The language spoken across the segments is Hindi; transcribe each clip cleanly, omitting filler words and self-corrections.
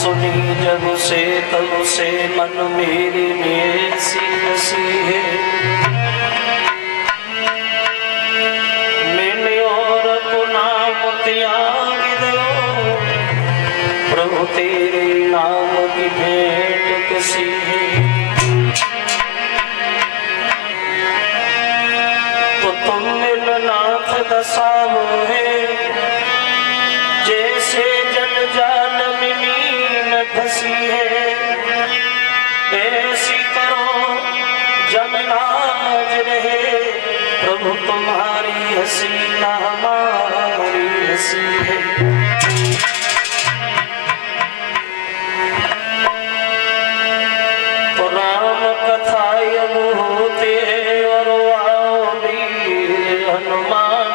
सुनी जब से तब से मन मेरी में सी हसी है। मैंने और को नाम त्याग दो प्रभु तेरे नाम की भेंट कैसी है। तो तुम मिलनाथ दसाओ है जैसे जल जाल में मीन फंसी है। ऐसी करो जमनाज रहे प्रभु तुम्हारी हंसी ना हमारी हंसी है। तो राम कथा यब होते और आओ वीर हनुमान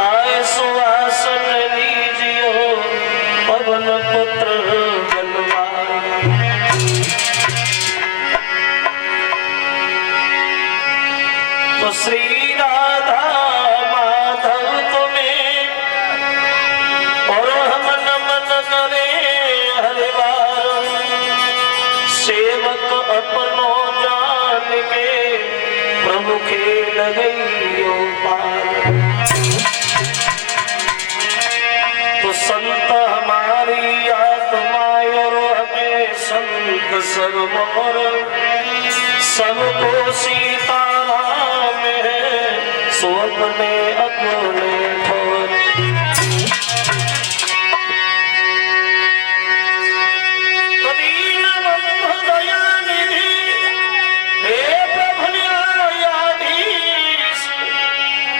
आए सुवासन लीजियो पवन पुत्र बलवान। तो श्री राधा माधव तुम्हें और हम नमन करे हर बार सेवक अपनो जान के प्रभु खेल गई पार। तो संत हमारी आत्मा और हमें संत सर्वोर सबको सीताराम है सो अपने अपने ठोर। दीन बंधु दयानिधि हे प्रभु न्यायाधीश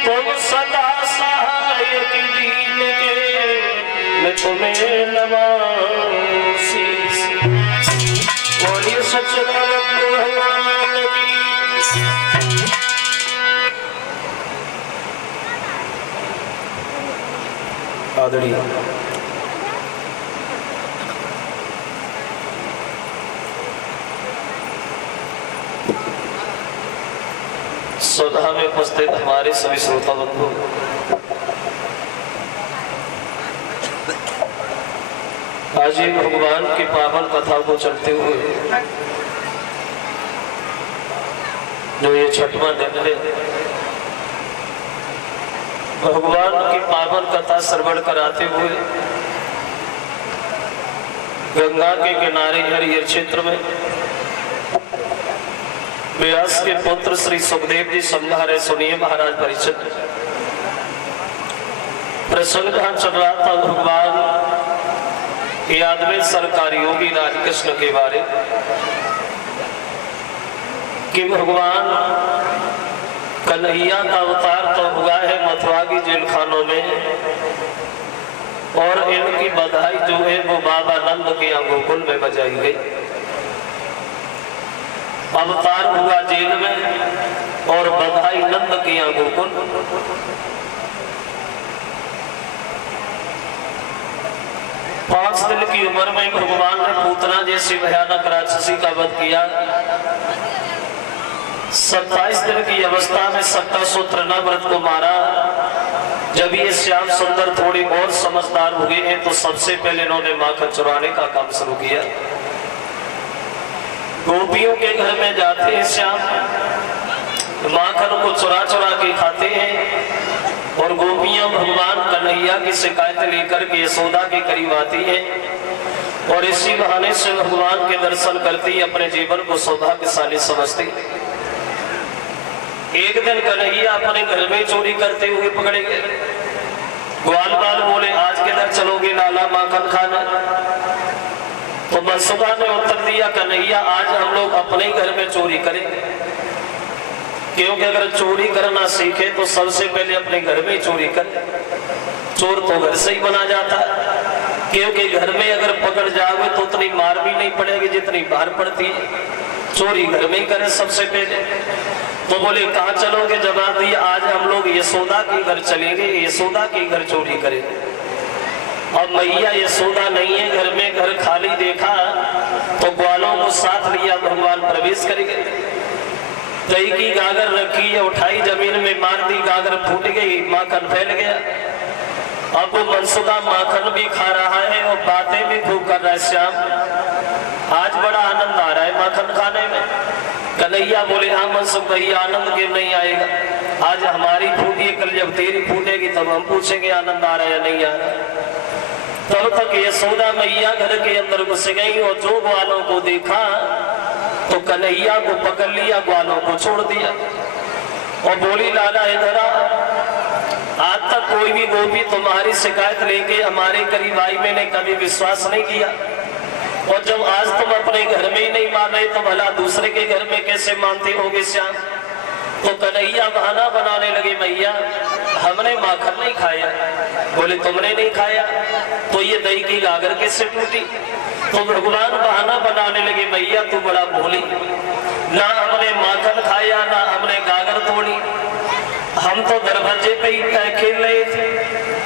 तुम सदा सहायक दीन के मैं तुम्हें नवाऊं शीश। बोलिए सच्चिदानंद भगवान की। आदरणीय सभा में उपस्थित हमारे सभी श्रोता बंधु, आज ही भगवान की पावन कथा को चलते हुए जो ये छठवां दिन है, भगवान की पावन कथा श्रवण कराते हुए गंगा के किनारे हरियर क्षेत्र में व्यास के पुत्र श्री सुखदेव जी समझा रहे। सुनिए महाराज परिषद प्रसंग जहां चल रहा था भगवान यादव सरकार योगी राजकृष्ण के बारे कि भगवान कन्हैया का अवतार तो हुआ है मथुरा की जेल खानों में और इनकी बधाई जो है वो बाबा नंद के गोकुल में बजाई गई। अवतार हुआ जेल में और बधाई नंद के गोकुल। पांच दिन की उम्र में भगवान ने पूतना जैसी भयानक राक्षसी का वध किया। 27 दिन की अवस्था में 17 सूत्र व्रत को मारा। जब ये श्याम सुंदर थोड़ी और समझदार हुए हैं तो सबसे पहले इन्होंने माखन चुराने का काम शुरू किया। गोपियों के घर में जाते हैं श्याम, माखन को चुरा चुरा के खाते हैं और गोपियां भगवान कन्हैया की शिकायत लेकर के यशोदा के करीब आती है और इसी बहाने से भगवान के दर्शन करती, अपने जीवन को सौभाग्यशाली समझती। एक दिन कन्हैया अपने घर में चोरी करते हुए पकड़े गए। ग्वाल बाल बोले आज किधर चलोगे लाला माखन खाना। तो मनसुबा ने उत्तर दिया कन्हैया आज हम लोग अपने घर में चोरी करेंगे, क्योंकि अगर चोरी करना सीखे तो सबसे पहले अपने घर में चोरी कर। चोर तो घर से ही बना जाता है, क्योंकि घर में अगर पकड़ जाओगे तो उतनी मार भी नहीं पड़ेगी जितनी बाहर पड़ती है। चोरी घर में ही करे सबसे पहले। तो बोले कहाँ चलोगे, जवाब दिया आज हम लोग यशोदा के घर चलेंगे, यशोदा के घर चोरी करेंगे। अब मैया यशोदा नहीं है घर में, घर खाली देखा तो ग्वालों को साथ लिया, भगवान प्रवेश करेंगे। दही की गागर रखी है, उठाई जमीन में मार दी, गागर फूट गई, माखन फैल गया। अब वो मनसुखा माखन भी खा रहा है और बातें भी खूब कर रहा है। श्याम, आज बड़ा आनंद आ रहा है माखन खाने में। कन्हैया बोले, हाँ मनसुख भैया, आनंद क्यों नहीं आएगा? आज हमारी फूटी, कल जब तेरी फूटेगी तब हम पूछेंगे आनंद आ रहा है या नहीं आ रहा। तब तक यशोदा मैया घर के अंदर घुस गई और जो ग्वालों को देखा तो कन्हैया को पकड़ लिया, ग्वालों को छोड़ दिया और बोली, लाला इधर आ, आज तक कोई भी गोपी तुम्हारी शिकायत लेके हमारे करीब आई, मैंने कभी विश्वास नहीं किया। और जब आज तुम अपने घर में ही नहीं मान रहे तो भला दूसरे के घर में कैसे मानते होगे श्याम? तो कन्हैया बहाना बनाने लगे, मैया हमने माखन नहीं खाया। बोले, तुमने नहीं खाया तो ये दही की गागर कैसे टूटी? तो भगवान बहाना बनाने लगे, मैया तू बड़ा भोली, ना हमने माखन खाया ना हमने गागर तोड़ी, हम तो दरवाजे पे ही खेल रहे थे,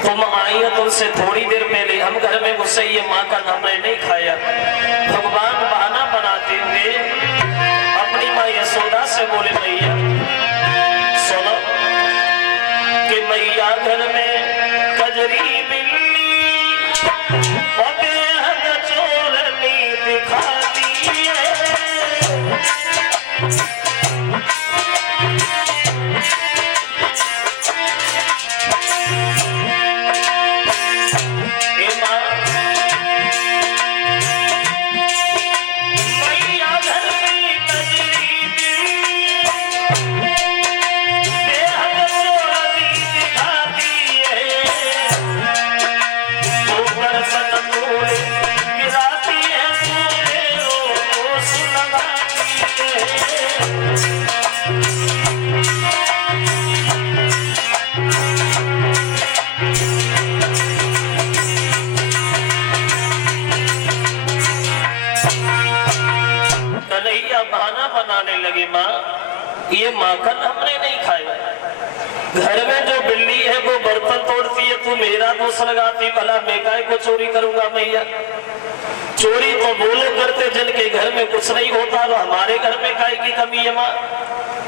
तुम आई हो तुमसे थोड़ी देर पहले, हम घर में घुसे, ये माखन हमने नहीं खाया। भगवान बहाना बनाते हुए अपनी माँ यशोदा से बोले, मैया सुनो कि मैया घर में कजरी बिल्ली और बेहद चोरनी दिखाती है। बहाना बनाने लगे, माँ ये माखन हमने नहीं खाया, घर में जो बिल्ली है वो बर्तन तोड़ती है, तू मेरा दोष लगाती, भला मैं काय को चोरी करूंगा? मैया चोरी तो बोलो करते जिनके घर में कुछ नहीं होता, तो हमारे घर में काय की कमी है माँ?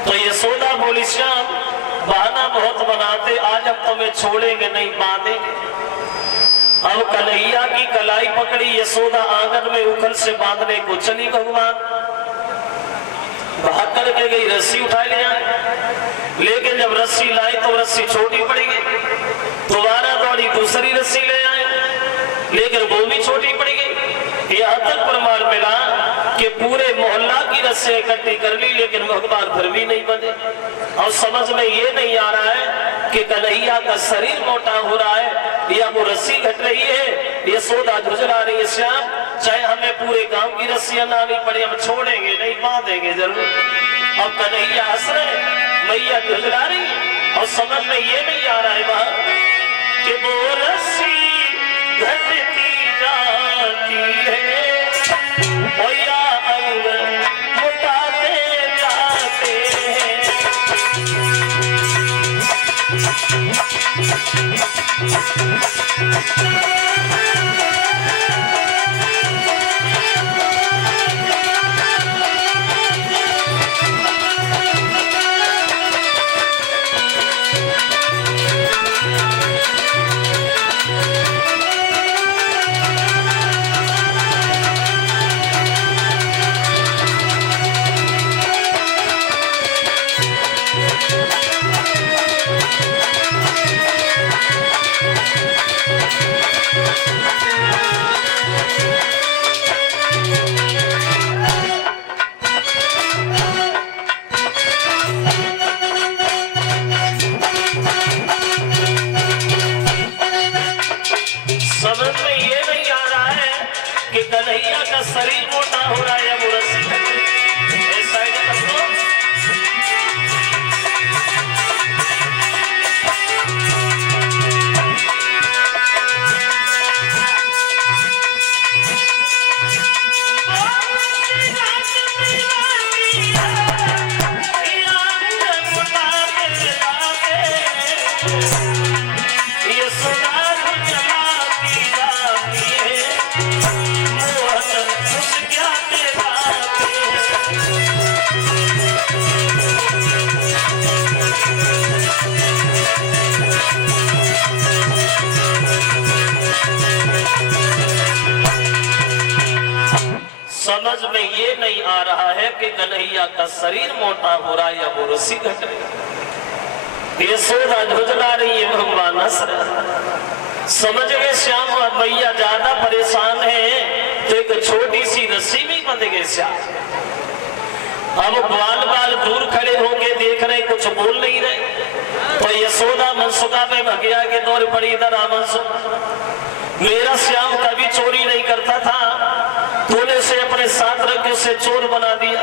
तो यशोदा बोली, श्याम बहाना बहुत बनाते, आज अब तुम्हें छोड़ेंगे नहीं, बांधेंगे। अब कन्हैया की कलाई पकड़ी यशोदा आंगन में उखल से बांधने को चली। भगवान भाग करके गई, रस्सी उठा लिया, लेकिन जब रस्सी लाई तो रस्सी छोटी पड़ी गई, दोबारा दौड़ी दूसरी रस्सी ले आए, लेकिन वो भी छोटी पड़ी गई। यहाँ तक प्रमाण मिला कि पूरे मोहल्ला की रस्सी इकट्ठी कर ली, लेकिन भगवान फिर भी नहीं बंधे। और समझ में ये नहीं आ रहा है कि कन्हैया का शरीर मोटा हो रहा है या वो रस्सी घट रही है। यशोदा झुझला रही है, श्याम चाहे हमें पूरे गांव की रस्सियां लानी पड़े, हम छोड़ेंगे नहीं, बांधेंगे जरूर। अब कन्हैया हंस रहे, मैया झुझला रही और समझ में ये नहीं आ रहा है वहां कि वो रस्सी घटती जाती है और या अंग मुटाते जाते हैं। शरीर मोटा हो रहा है, वो रस्सी समझ में ये नहीं आ रहा है कि कन्हैया का शरीर मोटा हो रहा है या वो रस्सी घट रही। यशोदा झुंझला रही है, भगवान हंस रहे। समझ गए श्याम और मैया ज्यादा परेशान है तो एक छोटी सी रस्सी में बंध गए श्याम। अब ग्वाल बाल दूर खड़े होके देख रहे, कुछ बोल नहीं रहे। तो यशोदा मनसुखा में भगिया के दौर पड़ी, इधर आमनसु, मेरा श्याम कभी चोरी नहीं करता था, तूने से अपने साथ रख के उसे चोर बना दिया।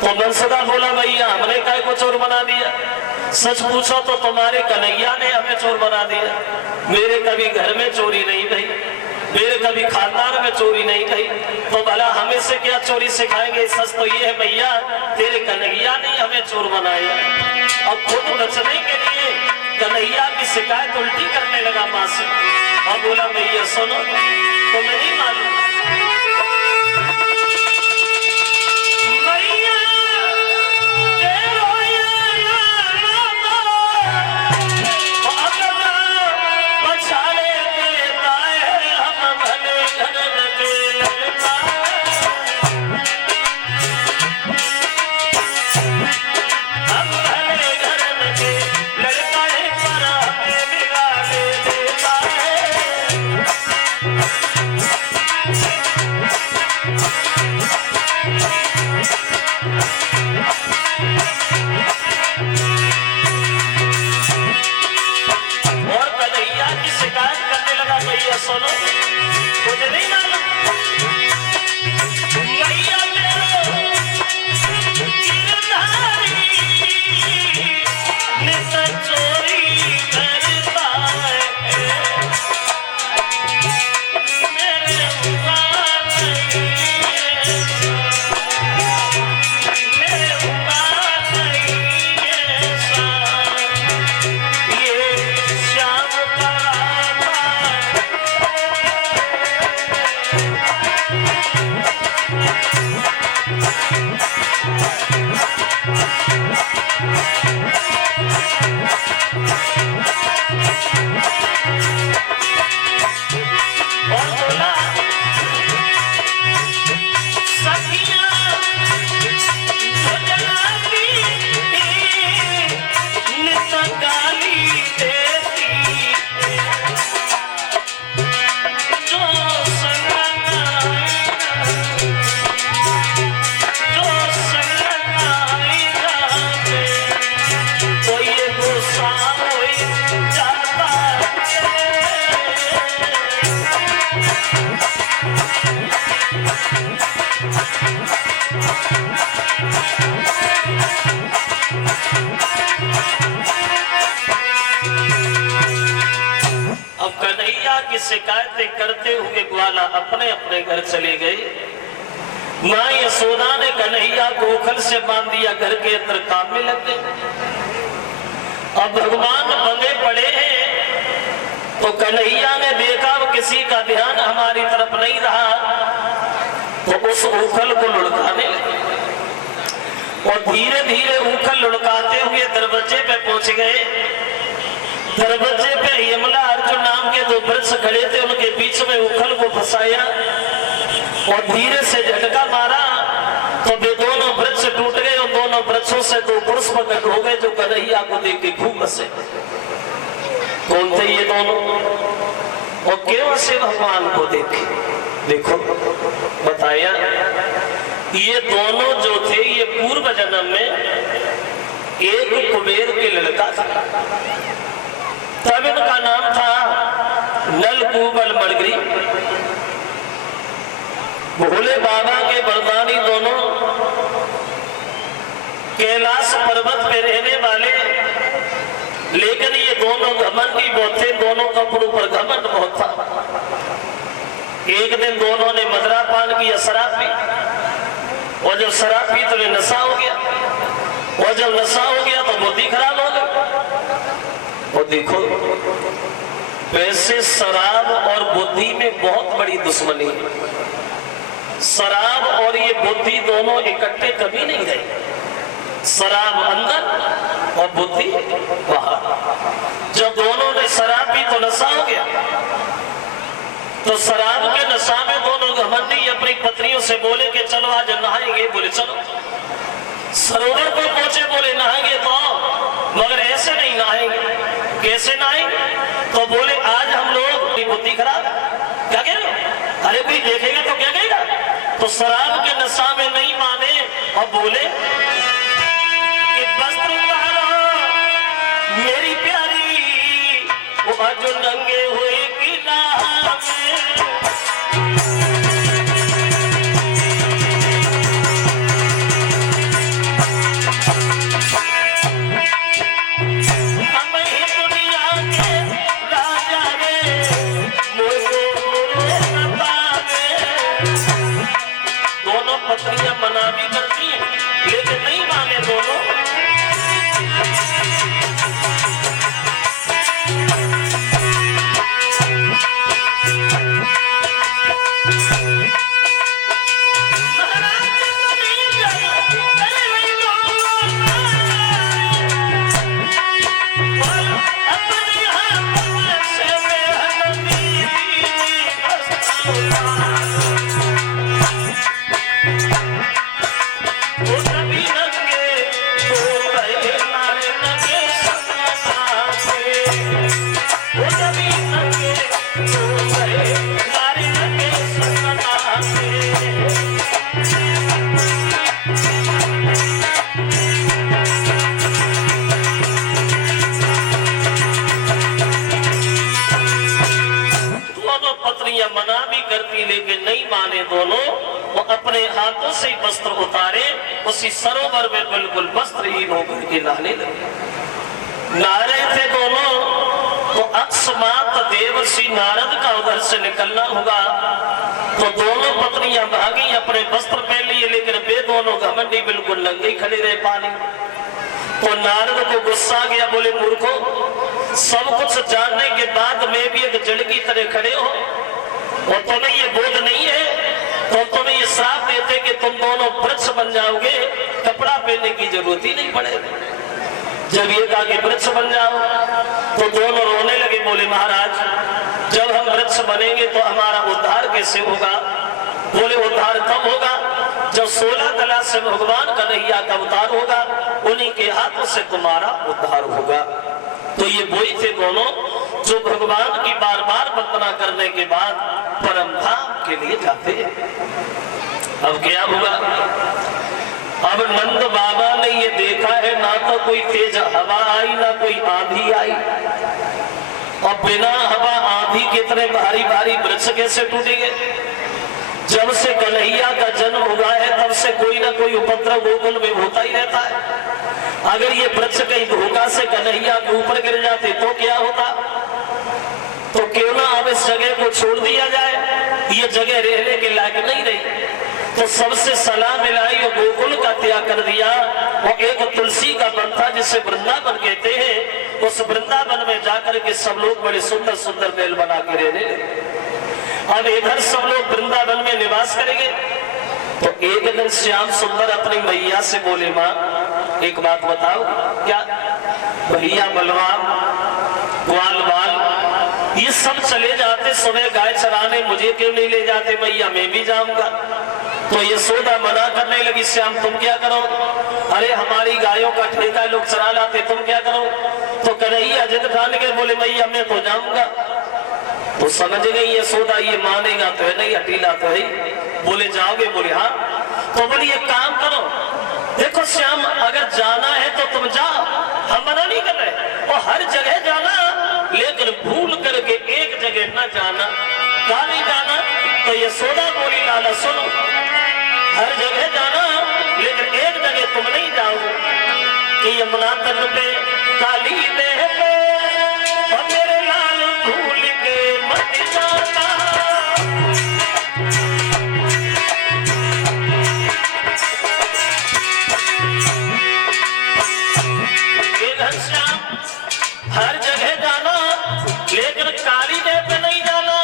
तो मनसुखा बोला, भैया हमने काय को चोर बना दिया? सच पूछो तो तुम्हारे कन्हैया ने हमें चोर बना दिया। मेरे कभी घर में चोरी नहीं भई, मेरे कभी खानदान में चोरी नहीं भई, तो भला हमें से क्या चोरी सिखाएंगे? सच तो ये है भैया, तेरे कन्हैया ने हमें चोर बनाया। अब खुद बचने के लिए कन्हैया की शिकायत उल्टी करने लगा माँ से और बोला, भैया सुनो, तुम्हें नहीं मालूम शिकायतें करते हुए ग्वाला अपने अपने घर चले गए। मां यशोदा ने कन्हैया को उखल से बांध दिया, घर के अंदर काम में लग गए। अब भगवान बंधे पड़े हैं तो कन्हैया ने देखा किसी का ध्यान हमारी तरफ नहीं रहा, तो उस उखल को लुढ़काने लगे और धीरे धीरे उखल लुढ़काते हुए दरवाजे पे पहुंच गए। दरवाजे पे यमला अर्जुन नाम के दो वृक्ष खड़े थे, उनके बीच में उखल को फंसाया और धीरे से झटका मारा तो वे दोनों वृक्ष टूट गए। उन दोनों वृक्षों से दो पुरुष प्रकट हो गए जो कन्हैया को देख के खूब हंसे। कौन थे ये दोनों और क्यों से भगवान को देखे? देखो बताया, ये दोनों जो थे ये पूर्व जन्म में एक कुबेर के लड़का था, तब इनका नाम था नलकूबल मड़गरी। भोले बाबा के वरदानी दोनों कैलाश पर्वत पे रहने वाले, लेकिन ये दोनों घमंडी बहुत थे, दोनों का ऊपर घमंड बहुत था। एक दिन दोनों ने मदरा पान किया, शराब पी, और जब शराब पी तो नशा हो गया, और जब नशा हो गया तो बुद्धि खराब हो गई। और देखो वैसे शराब और बुद्धि में बहुत बड़ी दुश्मनी है। शराब और ये बुद्धि दोनों इकट्ठे कभी नहीं गए, शराब अंदर और बुद्धि बाहर। जब दोनों ने शराब पी तो नशा हो गया, तो शराब के नशा में दोनों घमंडी अपनी पत्नियों से बोले कि चलो आज नहाएंगे। बोले चलो। सरोवर को पहुंचे, बोले नहाएंगे तो, मगर ऐसे नहीं नहाएंगे। कैसे नहाएंगे? तो बोले आज हम लोग की बुद्धि खराब। क्या कह रहे हो? अरे कोई देखेगा तो क्या कहेगा? तो शराब के नशा में नहीं माने और बोले कि वस्त्र उतारो मेरी प्यारी, वो आज नंगे हुए की नहा में। पत्नियां मना भी करती हैं लेकिन नहीं माने दोनों। मना भी करती लेकिन नहीं माने दोनों। वो अपने हाथों से वस्त्र उतारे, उसी सरोवर में बिल्कुल वस्त्रहीन होकर के नहाने लगे। नहा रहे थे दोनों तो अकस्मात देवर्षि नारद का उधर से निकलना होगा, तो दोनों पत्नियां भागी, अपने वस्त्र पहन लिए, लेकिन वे दोनों घमंडी बिल्कुल नंगे खड़े रहे पानी। तो नारद को गुस्सा गया, बोले मूर्खो, सब कुछ जानने के बाद में भी एक जड़ की तरह खड़े हो और तुम्हें ये बोध नहीं है, तो तुम्हें ये श्राप देते कि तुम दोनों वृक्ष बन जाओगे, कपड़ा पहनने की जरूरत ही नहीं पड़ेगी। जब ये कहा कि वृक्ष बन जाओ तो दोनों रोने लगे। बोले महाराज जब हम वृक्ष बनेंगे तो हमारा उद्धार कैसे होगा? बोले उद्धार तब होगा जब 16 कला से भगवान कन्हैया का अवतार होगा, उन्हीं के हाथों से तुम्हारा उद्धार होगा। तो ये वही थे दोनों जो भगवान की बार बार वंदना करने के बाद परम धाम के लिए जाते हैं। अब क्या हुआ? अब नंद बाबा ने ये देखा है ना तो कोई तेज हवा आई ना कोई आंधी आई, और बिना हवा आंधी के इतने भारी भारी वृक्ष कैसे टूटेंगे? जब से कन्हैया का जन्म हुआ है तब से कोई ना कोई उपद्रव गोकुल में होता ही रहता है। अगर ये वृक्ष कहीं धोखा से कन्हैया के ऊपर गिर जाते तो क्या होता? तो क्यों ना अब इस जगह को छोड़ दिया जाए, ये जगह रहने के लायक नहीं रही। तो सबसे सलाह मिलाई और गोकुल का त्याग कर दिया। वो एक तुलसी का वन था जिसे वृंदावन कहते हैं, उस वृंदावन में जाकर के सब लोग बड़े सुंदर सुंदर महल बना के रहने लगे। अब इधर सब लोग वृंदावन में निवास करेंगे। तो एक दिन श्याम सुंदर अपनी मैया से बोले, माँ एक बात बताओ, क्या भैया बलवान ग्वाल बाल ये सब चले जाते सुबह गाय चराने, मुझे क्यों नहीं ले जाते? मैया मैं भी जाऊंगा। तो यशोदा मना करने लगी, श्याम तुम क्या करो? अरे हमारी गायों का ठेका लोग चरा लाते, तुम क्या करो? तो कन्हैया जिद ठान के बोले, मैया मैं तो जाऊंगा। तो समझ गई यशोदा ये मानेगा तो है नहीं, हटीला तो है। बोले जाओगे? बोले हाँ। तो बोले एक काम करो, देखो श्याम अगर जाना है तो तुम जाओ, हम मना नहीं कर रहे, और हर जगह जाना, लेकिन भूल करके एक जगह न जाना। कहा नहीं जाना? तो यशोदा बोली, लाला सुनो, हर जगह जाना लेकिन एक जगह तुम नहीं जाओगे कि यमुना तट पे काली देह पे और मेरे लाल भूल के मत जाना। हर जगह जाना लेकिन काली देह पे नहीं जाना,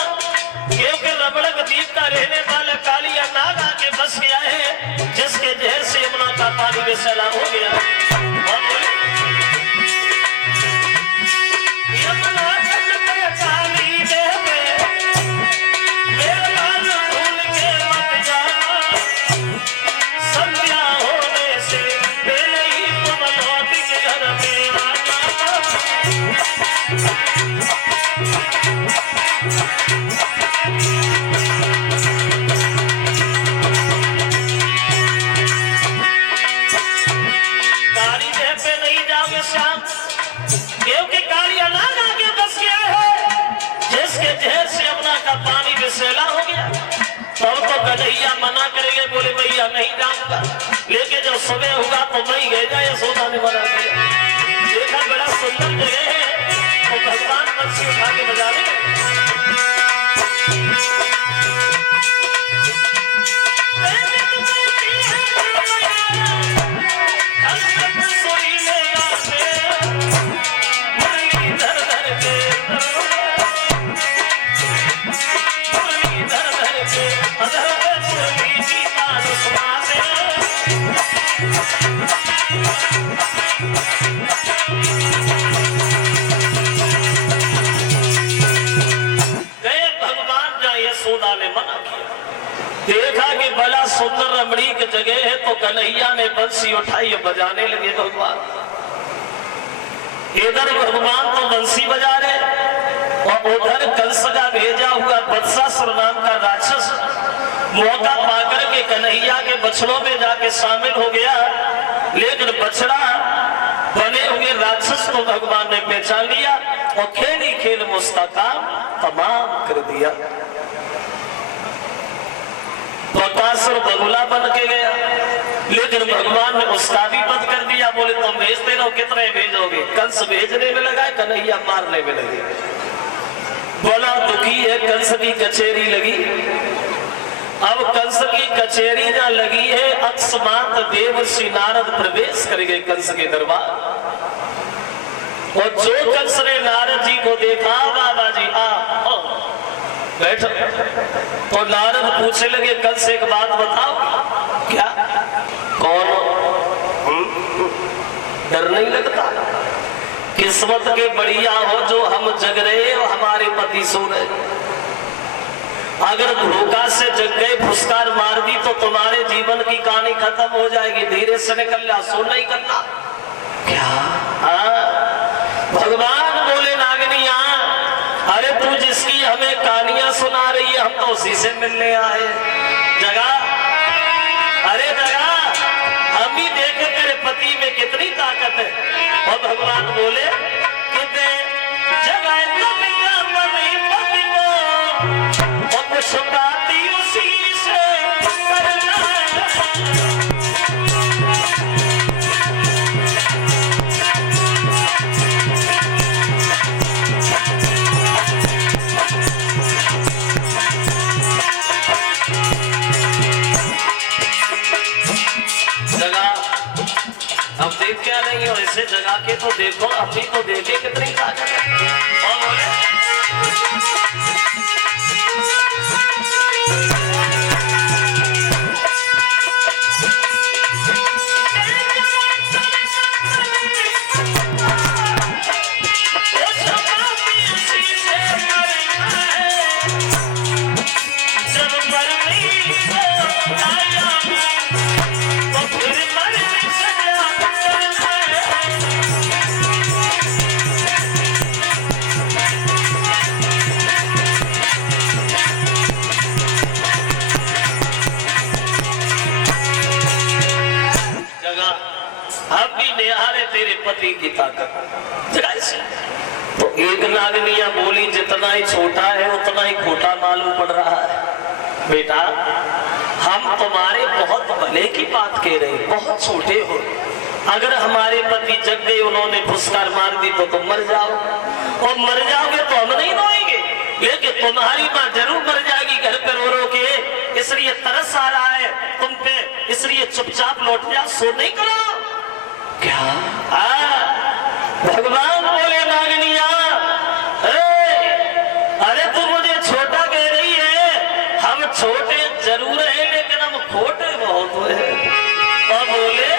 क्योंकि रबड़क द्वीप का रहने वाला कालिया नाग आके बस गया है, जिसके जहर से यमुना का पानी में सैलाब हो गया। यमुना तट पे काली देह पे काली देह पे नहीं जाओगे श्याम, क्योंकि काली अनाग आगे बस गया है, जिसके जहर से अपना का पानी विषैला हो गया। तब तो कन्हैया मना करेंगे, बोले भैया नहीं जाऊंगा, लेकिन जब सुबह होगा तो वही गए जाए, यशोदा ने मना किया। देखा बड़ा सुंदर जगह है, तो भगवान बंसी उठा के बजा रहे। देखा कि बड़ा सुंदर रमणीक जगह है, तो कन्हैया ने बंसी उठाई बजाने लगे भगवान। इधर भगवान तो बंसी बजा रहे और उधर कंस का भेजा हुआ वत्सासुर नाम का राक्षस मौका पाकर के कन्हैया के बछड़ों में जाके शामिल हो गया। लेकिन बछड़ा बने हुए राक्षस को भगवान ने पहचान लिया और खेल ही खेल में उसका काम तमाम कर दिया। बकासुर बगुला बन के गया, लेकिन भगवान ने उसका भी वध कर दिया। बोले तुम भेजते रहो, कितने भेजोगे? कंस भेजने में लगा, कन्हैया मारने में लगे। बड़ा दुखी है, कंस की कचेरी लगी। अब कंस की कचेरी जहां लगी है, अकस्मात देवर्षि नारद प्रवेश कर गए कंस के दरबार। और जो कंस ने नारद जी को देखा, बाबा जी आ बैठो, तो नारद पूछने लगे कंस एक बात बताओ। क्या? कौन? डर नहीं लगता? किस्मत के बढ़िया हो जो हम जग रहे और हमारे पति सो रहे। अगर धोखा से जग गए, फुसकार मार दी तो तुम्हारे जीवन की कहानी खत्म हो जाएगी। धीरे से निकलना, सो नहीं करना। क्या? भगवान बोले नागनिया, अरे तू जिसकी हमें कहानियां सुना रही है, हम तो उसी से मिलने आए। जगा, अरे जगा, हम भी देखे तेरे पति में कितनी ताकत है। और भगवान बोले कि जगा पति को और कुछ बाती उसी से करना है। अब देख क्या नहीं हो, ऐसे जगा के तो देखो, अभी तो देखे कितनी ताकत है। और बोले तेरे पति की ताकत। तो एक नागनिया बोली, जितना ही छोटा है उतना ही खोटा मालूम पड़ रहा है। बेटा, हम तुम्हारे बहुत भले की बात कह रहे, बहुत छोटे हो। अगर हमारे पति जग गए, उन्होंने फुसकार मार दी तो तुम मर जाओ, और मर जाओगे तो हम नहीं रोएंगे, लेकिन तुम्हारी माँ जरूर मर जाएगी घर पर रो रो के। इसलिए तरस आ रहा है तुम पे, इसलिए चुपचाप लौट जाओ, सो नहीं करो। क्या? भगवान बोले नागनिया, अरे तू मुझे छोटा कह रही है, हम छोटे जरूर हैं लेकिन हम खोटे बहुत हैं। और बोले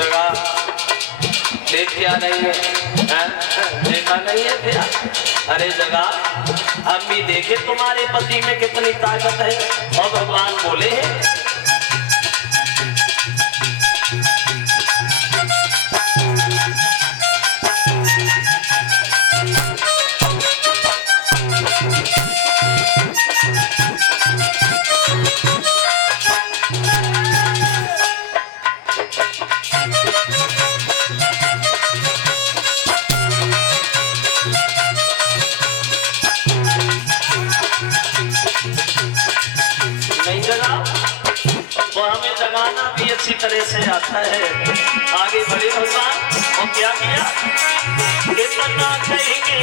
जगह देख क्या नहीं है, देखा नहीं है क्या? अरे जगह अम्मी देखे तुम्हारे पति में कितनी ताकत है। और भगवान बोले हैं अच्छी तरह से आता है। आगे बढ़े भगवान और क्या किया? इतना कहेंगे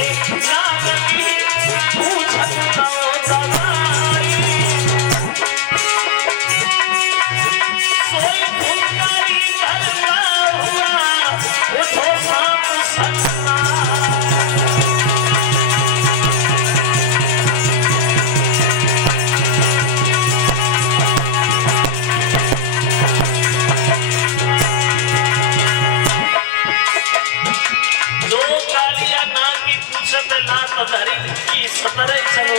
सतरे चलो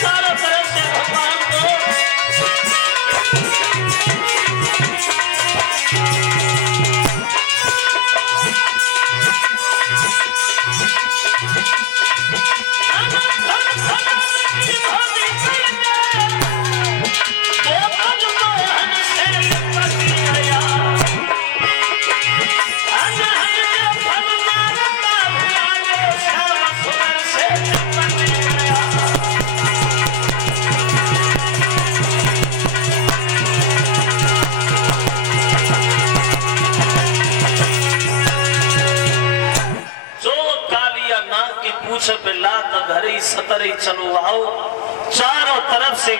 चारों तरफ से भगवान को पूछ बिल्ला तो घर ही सतर ही चलो आओ चारों तरफ से